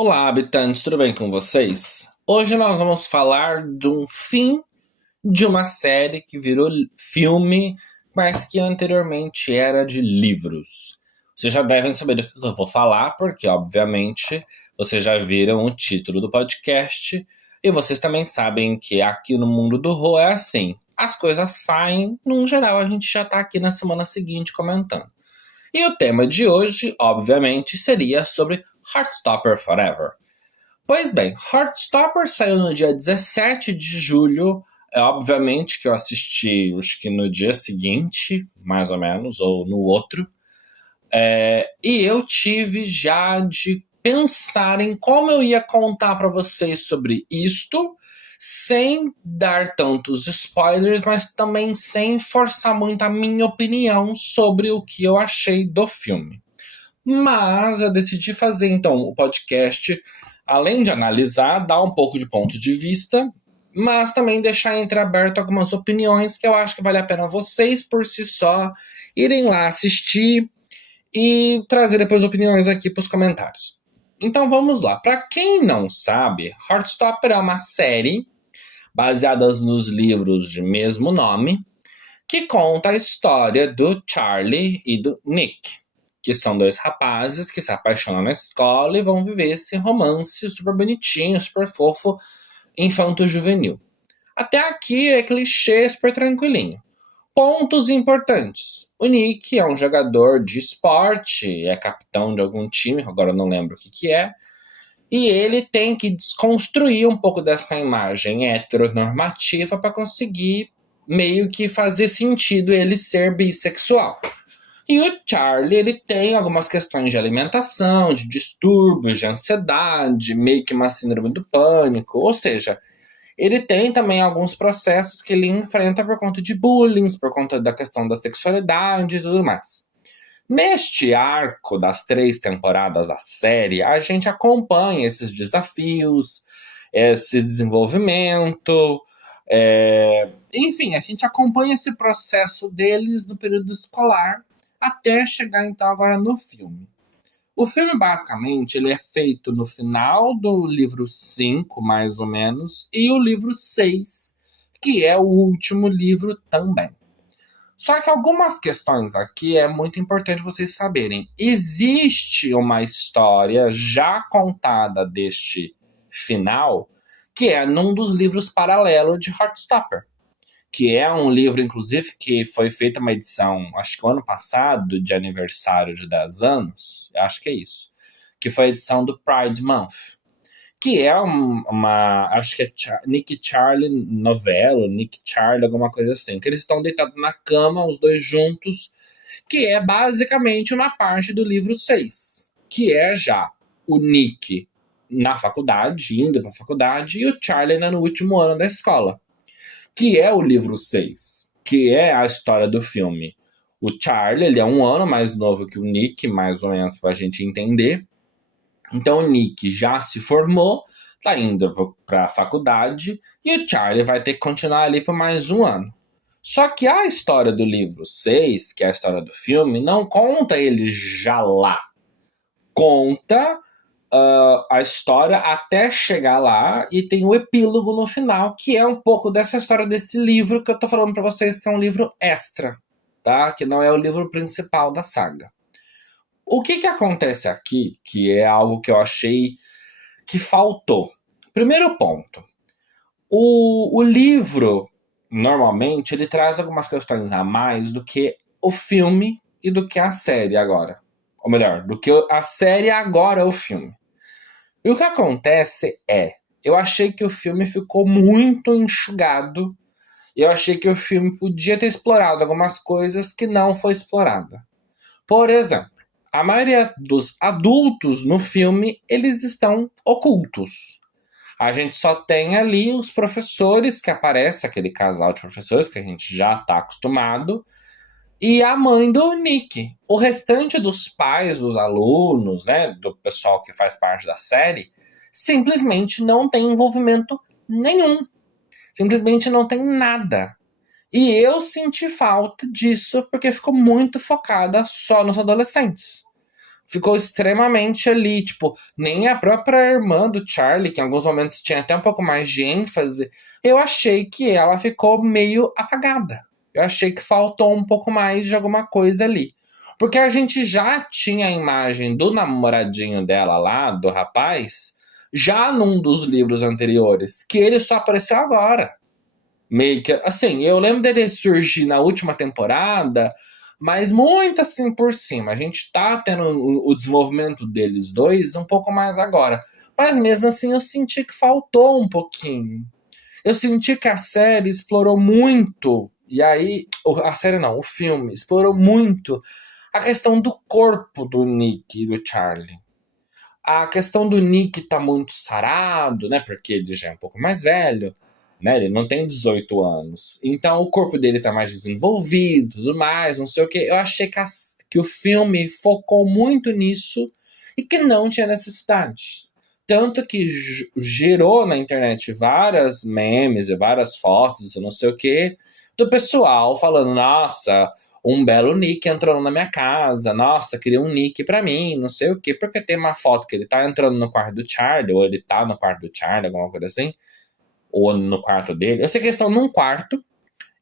Olá, habitantes, tudo bem com vocês? Hoje nós vamos falar de um fim de uma série que virou filme, mas que anteriormente era de livros. Vocês já devem saber do que eu vou falar, porque, obviamente, vocês já viram o título do podcast, e vocês também sabem que aqui no mundo do horror é assim. As coisas saem, no geral a gente já tá aqui na semana seguinte comentando. E o tema de hoje, obviamente, seria sobre Heartstopper Forever. Pois bem, Heartstopper saiu no dia 17 de julho. Obviamente que eu assisti, acho que no dia seguinte, mais ou menos, ou no outro. E eu tive já de pensar em como eu ia contar para vocês sobre isto, sem dar tantos spoilers, mas também sem forçar muito a minha opinião sobre o que eu achei do filme. Mas eu decidi fazer então o podcast, além de analisar, dar um pouco de ponto de vista, mas também deixar entreaberto algumas opiniões que eu acho que vale a pena vocês por si só irem lá assistir e trazer depois opiniões aqui para os comentários. Então vamos lá. Para quem não sabe, Heartstopper é uma série baseada nos livros de mesmo nome que conta a história do Charlie e do Nick, que são dois rapazes que se apaixonam na escola e vão viver esse romance super bonitinho, super fofo, infanto-juvenil. Até aqui é clichê, super tranquilinho. Pontos importantes. O Nick é um jogador de esporte, é capitão de algum time, agora eu não lembro o que é, e ele tem que desconstruir um pouco dessa imagem heteronormativa para conseguir meio que fazer sentido ele ser bissexual. E o Charlie, ele tem algumas questões de alimentação, de distúrbios, de ansiedade, meio que uma síndrome do pânico, ou seja, ele tem também alguns processos que ele enfrenta por conta de bullying, por conta da questão da sexualidade e tudo mais. Neste arco das 3 temporadas da série, a gente acompanha esses desafios, esse desenvolvimento, enfim, a gente acompanha esse processo deles no período escolar até chegar então agora no filme. O filme, basicamente, ele é feito no final do livro 5, mais ou menos, e o livro 6, que é o último livro também. Só que algumas questões aqui é muito importante vocês saberem. Existe uma história já contada deste final, que é num dos livros paralelos de Heartstopper, que é um livro, inclusive, que foi feita uma edição, acho que o ano passado, de aniversário de 10 anos, acho que é isso, que foi a edição do Pride Month, que é acho que é Nick e Charlie novela, Nick e Charlie, alguma coisa assim, que eles estão deitados na cama, os dois juntos, que é basicamente uma parte do livro 6, que é já o Nick na faculdade, indo para a faculdade, e o Charlie ainda no último ano da escola, que é o livro 6, que é a história do filme. O Charlie, ele é um ano mais novo que o Nick, mais ou menos, para a gente entender. Então o Nick já se formou, tá indo para a faculdade, e o Charlie vai ter que continuar ali por mais um ano. Só que a história do livro 6, que é a história do filme, não conta ele já lá. Conta a história até chegar lá, e tem o epílogo no final, que é um pouco dessa história desse livro que eu tô falando para vocês, que é um livro extra, tá? Que não é o livro principal da saga. O que acontece aqui, que é algo que eu achei que faltou? Primeiro ponto, o livro, normalmente, ele traz algumas questões a mais do que o filme e do que a série agora. Ou melhor, do que a série agora é o filme. E o que acontece eu achei que o filme ficou muito enxugado, e eu achei que o filme podia ter explorado algumas coisas que não foi explorada. Por exemplo, a maioria dos adultos no filme, eles estão ocultos. A gente só tem ali os professores, que aparece aquele casal de professores que a gente já está acostumado, e a mãe do Nick. O restante dos pais, dos alunos, né, do pessoal que faz parte da série, simplesmente não tem envolvimento nenhum. Simplesmente não tem nada. E eu senti falta disso porque ficou muito focada só nos adolescentes. ficou extremamente ali, tipo, nem a própria irmã do Charlie, que em alguns momentos tinha até um pouco mais de ênfase, eu achei que ela ficou meio apagada. Eu achei que faltou um pouco mais de alguma coisa ali. Porque a gente já tinha a imagem do namoradinho dela lá, do rapaz, já num dos livros anteriores, que ele só apareceu agora. Meio que, assim, eu lembro dele surgir na última temporada, mas muito assim por cima. A gente tá tendo o desenvolvimento deles dois um pouco mais agora. Mas mesmo assim eu senti que faltou um pouquinho. Eu senti que a série explorou muito, e aí, a série não, o filme explorou muito a questão do corpo do Nick e do Charlie. A questão do Nick tá muito sarado, né? Porque ele já é um pouco mais velho, né? Ele não tem 18 anos. Então o corpo dele tá mais desenvolvido, tudo mais, não sei o quê. Eu achei que o filme focou muito nisso e que não tinha necessidade. Tanto que gerou na internet várias memes e várias fotos e não sei o quê, do pessoal falando, nossa, um belo nick entrando na minha casa, nossa, queria um nick pra mim, não sei o quê, porque tem uma foto que ele tá entrando no quarto do Charlie, ou ele tá no quarto do Charlie, alguma coisa assim, ou no quarto dele. Eu sei que eles estão num quarto,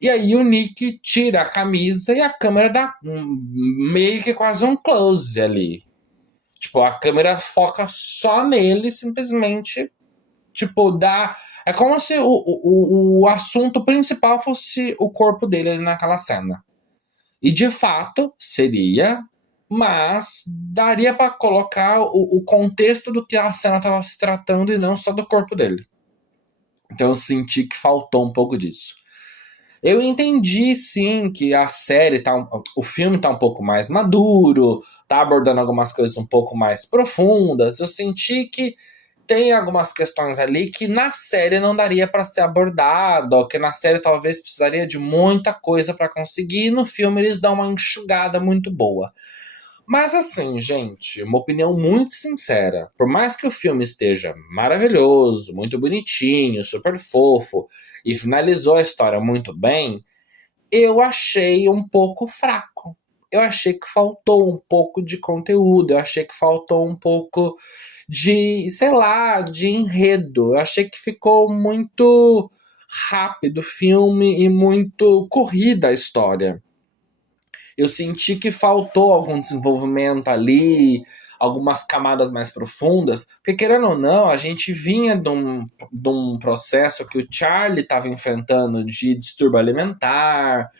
e aí o Nick tira a camisa e a câmera dá meio que quase um close ali. Tipo, a câmera foca só nele, simplesmente, tipo, dá. É como se o assunto principal fosse o corpo dele ali naquela cena. E de fato seria, mas daria para colocar o contexto do que a cena estava se tratando e não só do corpo dele. Então eu senti que faltou um pouco disso. Eu entendi sim que a série tá, o filme tá um pouco mais maduro, tá abordando algumas coisas um pouco mais profundas. Eu senti que tem algumas questões ali que na série não daria para ser abordada, ou que na série talvez precisaria de muita coisa para conseguir, e no filme eles dão uma enxugada muito boa. Mas assim, gente, uma opinião muito sincera. Por mais que o filme esteja maravilhoso, muito bonitinho, super fofo e finalizou a história muito bem, eu achei um pouco fraco. Eu achei que faltou um pouco de conteúdo, eu achei que faltou um pouco de, sei lá, de enredo. Eu achei que ficou muito rápido o filme e muito corrida a história. Eu senti que faltou algum desenvolvimento ali, algumas camadas mais profundas, porque querendo ou não, a gente vinha de um processo que o Charlie estava enfrentando de distúrbio alimentar,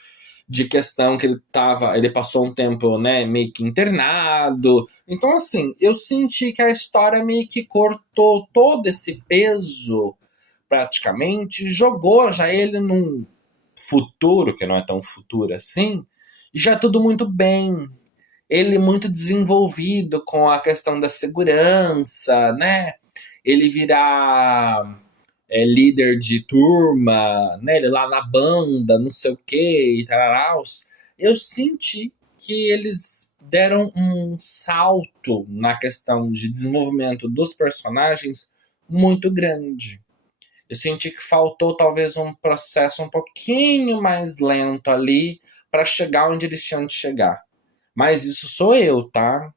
de questão que ele passou um tempo, né, meio que internado. Então, assim, eu senti que a história meio que cortou todo esse peso, praticamente, jogou já ele num futuro, que não é tão futuro assim, e já tudo muito bem. Ele muito desenvolvido com a questão da segurança, né? Ele virar líder de turma, né? Ele lá na banda, não sei o que, e tararaus. Eu senti que eles deram um salto na questão de desenvolvimento dos personagens muito grande. Eu senti que faltou talvez um processo um pouquinho mais lento ali para chegar onde eles tinham de chegar. Mas isso sou eu, tá?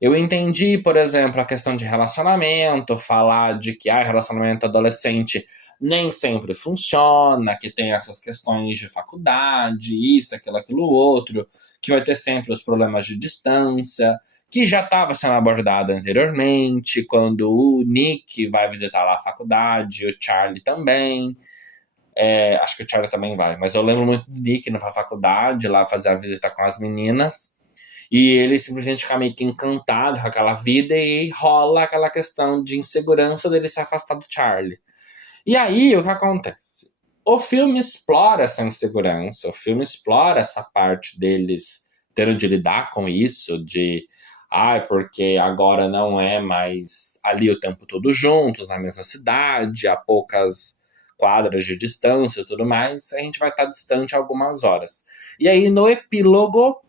Eu entendi, por exemplo, a questão de relacionamento, falar de que relacionamento adolescente nem sempre funciona, que tem essas questões de faculdade, isso, aquilo, outro, que vai ter sempre os problemas de distância, que já estava sendo abordado anteriormente, quando o Nick vai visitar lá a faculdade, o Charlie também. Acho que o Charlie também vai, mas eu lembro muito do Nick indo pra faculdade, lá fazer a visita com as meninas. E ele simplesmente fica meio que encantado com aquela vida e rola aquela questão de insegurança dele se afastar do Charlie. E aí, o que acontece? O filme explora essa insegurança, o filme explora essa parte deles tendo de lidar com isso, de porque agora não é mais ali o tempo todo juntos, na mesma cidade, a poucas quadras de distância e tudo mais, a gente vai estar distante algumas horas. E aí, no epílogo,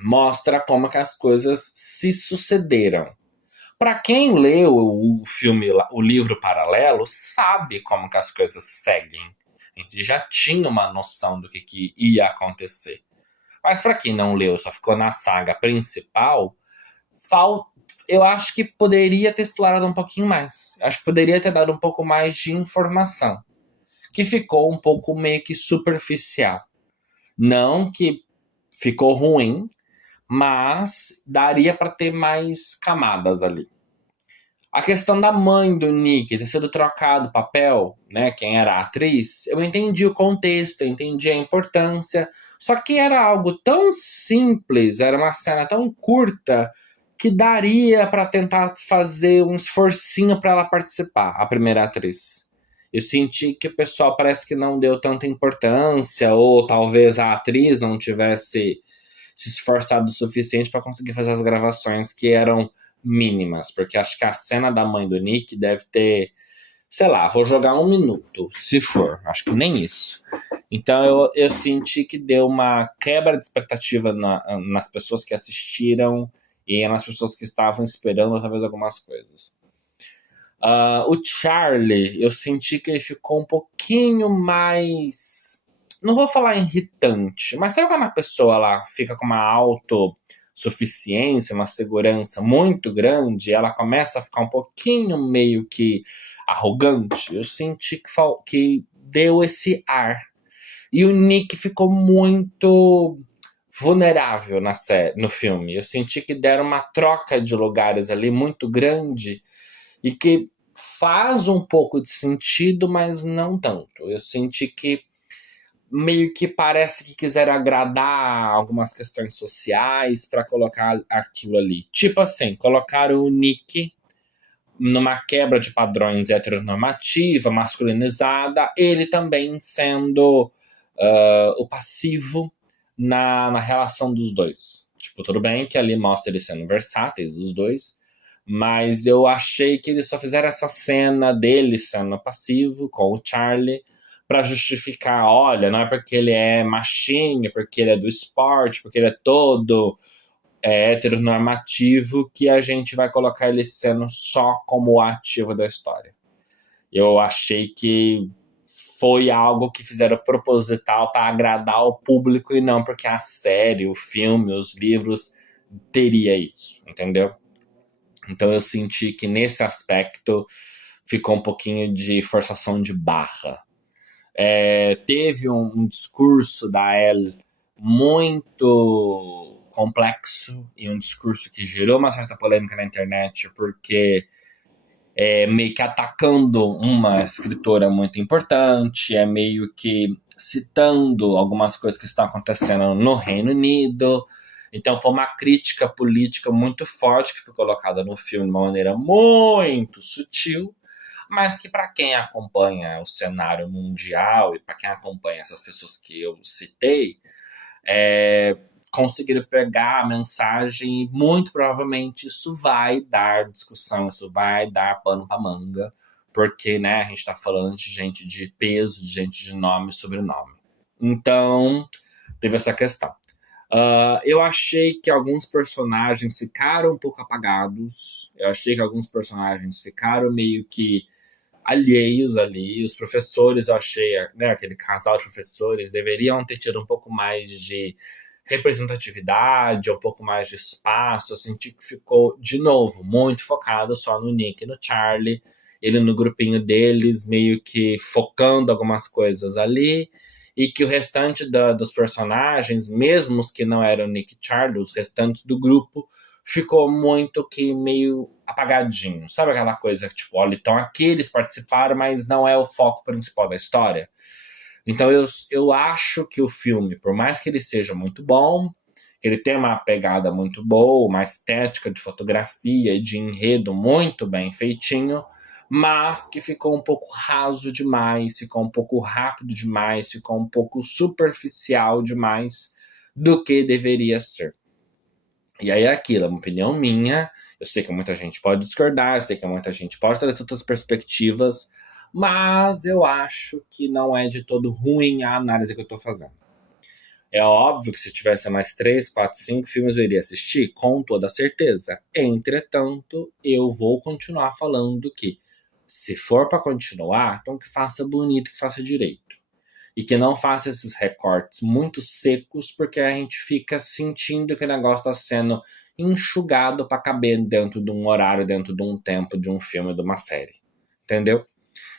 mostra como que as coisas se sucederam. Para quem leu o filme, o livro paralelo, sabe como que as coisas seguem. A gente já tinha uma noção do que ia acontecer. Mas para quem não leu, só ficou na saga principal, Eu acho que poderia ter explorado um pouquinho mais. Acho que poderia ter dado um pouco mais de informação. Que ficou um pouco meio que superficial. Não que ficou ruim, mas daria para ter mais camadas ali. A questão da mãe do Nick ter sido trocado o papel, né, quem era a atriz, eu entendi o contexto, eu entendi a importância, só que era algo tão simples, era uma cena tão curta, que daria para tentar fazer um esforcinho para ela participar, a primeira atriz. Eu senti que o pessoal parece que não deu tanta importância, ou talvez a atriz não tivesse se esforçado o suficiente para conseguir fazer as gravações que eram mínimas, porque acho que a cena da mãe do Nick deve ter, sei lá, vou jogar 1 minuto, se for, acho que nem isso. Então eu senti que deu uma quebra de expectativa nas pessoas que assistiram e nas pessoas que estavam esperando talvez algumas coisas. O Charlie, eu senti que ele ficou um pouquinho mais, não vou falar irritante, mas sabe quando a pessoa lá fica com uma autossuficiência, uma segurança muito grande, ela começa a ficar um pouquinho meio que arrogante? Eu senti que deu esse ar. E o Nick ficou muito vulnerável no filme. Eu senti que deram uma troca de lugares ali muito grande e que faz um pouco de sentido, mas não tanto. Eu senti que meio que parece que quiseram agradar algumas questões sociais para colocar aquilo ali. Tipo assim, colocaram o Nick numa quebra de padrões heteronormativa, masculinizada, ele também sendo o passivo na relação dos dois. Tipo, tudo bem que ali mostra eles sendo versáteis, os dois, mas eu achei que eles só fizeram essa cena dele sendo passivo com o Charlie para justificar, olha, não é porque ele é machinho, porque ele é do esporte, porque ele é todo heteronormativo que a gente vai colocar ele sendo só como o ativo da história. Eu achei que foi algo que fizeram proposital para agradar o público e não porque a série, o filme, os livros teria isso, entendeu? Então eu senti que nesse aspecto ficou um pouquinho de forçação de barra. Teve um discurso da Elle muito complexo e um discurso que gerou uma certa polêmica na internet porque meio que atacando uma escritora muito importante, meio que citando algumas coisas que estão acontecendo no Reino Unido. Então foi uma crítica política muito forte que foi colocada no filme de uma maneira muito sutil, mas que para quem acompanha o cenário mundial e para quem acompanha essas pessoas que eu citei, conseguiram pegar a mensagem e muito provavelmente isso vai dar discussão, isso vai dar pano para manga, porque né, a gente está falando de gente de peso, de gente de nome e sobrenome. Então, teve essa questão. Eu achei que alguns personagens ficaram um pouco apagados, eu achei que alguns personagens ficaram meio que alheios ali. Os professores, eu achei, né, aquele casal de professores deveriam ter tido um pouco mais de representatividade, um pouco mais de espaço. Eu senti que ficou, de novo, muito focado só no Nick e no Charlie, ele no grupinho deles, meio que focando algumas coisas ali, e que o restante dos personagens, mesmo os que não eram Nick e Charlie, os restantes do grupo, ficou muito que meio apagadinho. Sabe aquela coisa que, tipo, olha, estão aqui, eles participaram, mas não é o foco principal da história? Então eu acho que o filme, por mais que ele seja muito bom, que ele tenha uma pegada muito boa, uma estética de fotografia e de enredo muito bem feitinho, mas que ficou um pouco raso demais, ficou um pouco rápido demais, ficou um pouco superficial demais do que deveria ser. E aí é aquilo, é uma opinião minha, eu sei que muita gente pode discordar, eu sei que muita gente pode trazer outras perspectivas, mas eu acho que não é de todo ruim a análise que eu tô fazendo. É óbvio que se tivesse mais 3, 4, 5 filmes eu iria assistir, com toda certeza. Entretanto, eu vou continuar falando que, se for para continuar, então que faça bonito, que faça direito. E que não faça esses recortes muito secos, porque a gente fica sentindo que o negócio está sendo enxugado para caber dentro de um horário, dentro de um tempo, de um filme, de uma série. Entendeu?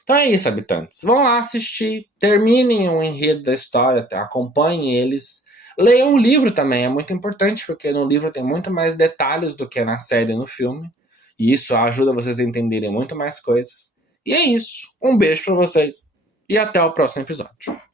Então é isso, habitantes. Vão lá assistir, terminem o enredo da história, acompanhem eles. Leiam o livro também, é muito importante, porque no livro tem muito mais detalhes do que na série e no filme. E isso ajuda vocês a entenderem muito mais coisas. E é isso. Um beijo para vocês e até o próximo episódio.